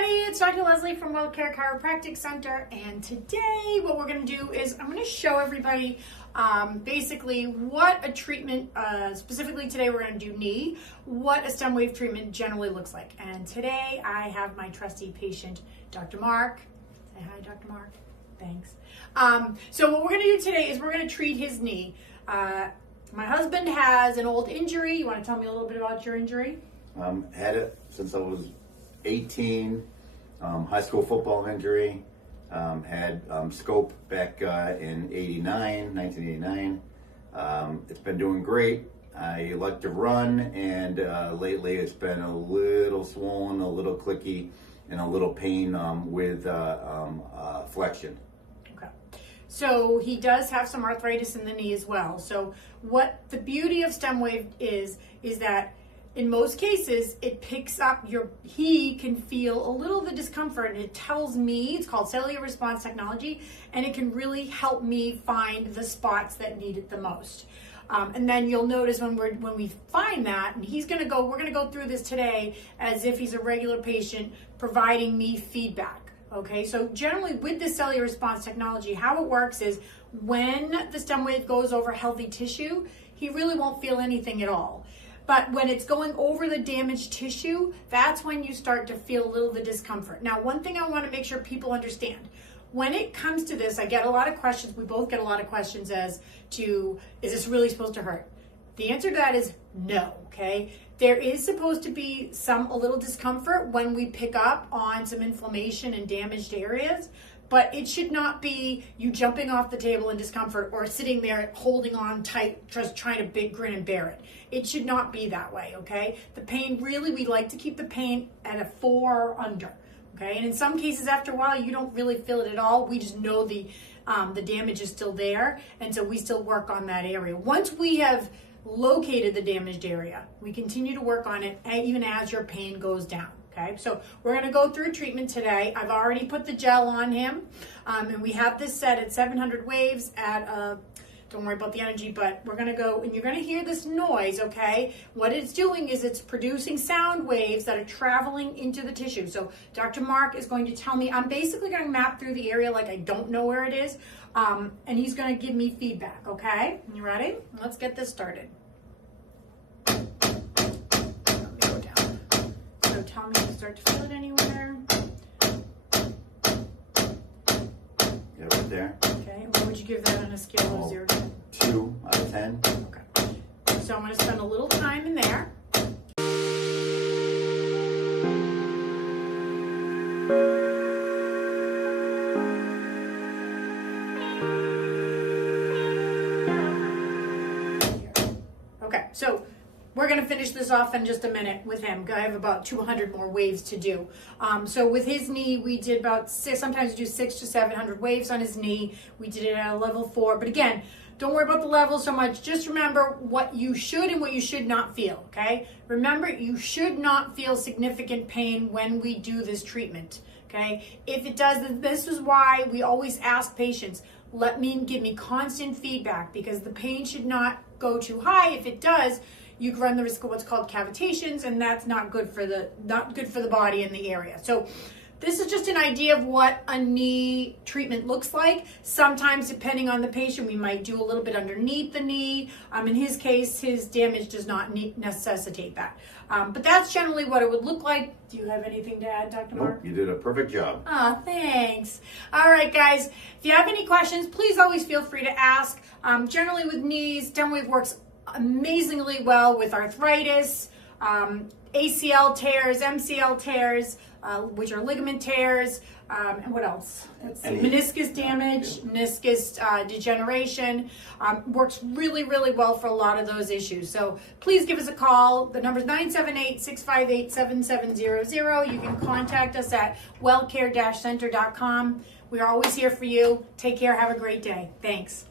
everybody, it's Dr. Leslie from WellCare Chiropractic Center, and today what we're going to do is I'm going to show everybody basically what a treatment, specifically today we're going to do knee, what a Stemwave treatment generally looks like. And today I have my trusty patient, Dr. Marc. Say hi, Dr. Marc. Thanks. So what we're going to do today is we're going to treat his knee. My husband has an old injury. You want to tell me a little bit about your injury? Had it since I was 18, high school football injury, had scope back in 1989. It's been doing great. I like to run, and lately it's been a little swollen, a little clicky, and a little pain with flexion. Okay. So he does have some arthritis in the knee as well. So what the beauty of Stemwave is that in most cases, it picks up he can feel a little of the discomfort, and it tells me, it's called cellular response technology, and it can really help me find the spots that need it the most. And then you'll notice when we find that, and we're gonna go through this today as if he's a regular patient, providing me feedback. Okay, so generally with the cellular response technology, how it works is when the Stemwave goes over healthy tissue, he really won't feel anything at all. But when it's going over the damaged tissue, that's when you start to feel a little of the discomfort. Now, one thing I want to make sure people understand, when it comes to this, I get a lot of questions. We both get a lot of questions as to, is this really supposed to hurt? The answer to that is no, okay? There is supposed to be a little discomfort when we pick up on some inflammation and damaged areas, but it should not be you jumping off the table in discomfort or sitting there holding on tight, just trying to big grin and bear it. It should not be that way, okay? The pain, really, we like to keep the pain at a 4 or under, okay? And in some cases, after a while, you don't really feel it at all. We just know the damage is still there, and so we still work on that area. Once we have located the damaged area, we continue to work on it even as your pain goes down. Okay, so we're going to go through treatment today. I've already put the gel on him, and we have this set at 700 waves at, don't worry about the energy, but we're going to go, and you're going to hear this noise, okay? What it's doing is it's producing sound waves that are traveling into the tissue. So Dr. Marc is going to tell me, I'm basically going to map through the area like I don't know where it is, and he's going to give me feedback, okay? You ready? Let's get this started. So tell me if you start to feel it anywhere. Yeah, right there. Okay, and what would you give that on a scale of 0 to 10? 2 out of 10. Okay. So I'm going to spend a little time in there. Okay, so we're going to finish this off in just a minute with him. I have about 200 more waves to do. So with his knee, we did about sometimes we do 600 to 700 waves on his knee. We did it at a level 4. But again, don't worry about the level so much. Just remember what you should and what you should not feel, okay? Remember, you should not feel significant pain when we do this treatment, okay? If it does, this is why we always ask patients, give me constant feedback, because the pain should not go too high. If it does, you run the risk of what's called cavitations, and that's not good for the body in the area. So this is just an idea of what a knee treatment looks like. Sometimes, depending on the patient, we might do a little bit underneath the knee. In his case, his damage does not necessitate that. But that's generally what it would look like. Do you have anything to add, Dr. Marc? Nope, you did a perfect job. Oh, thanks. All right, guys. If you have any questions, please always feel free to ask. Generally with knees, Stemwave works amazingly well with arthritis, ACL tears, MCL tears, which are ligament tears, and what else? Let's see. Meniscus damage, meniscus degeneration. Works really, really well for a lot of those issues. So please give us a call. The number is 978-658-7700. You can contact us at wellcare-center.com. We are always here for you. Take care. Have a great day. Thanks.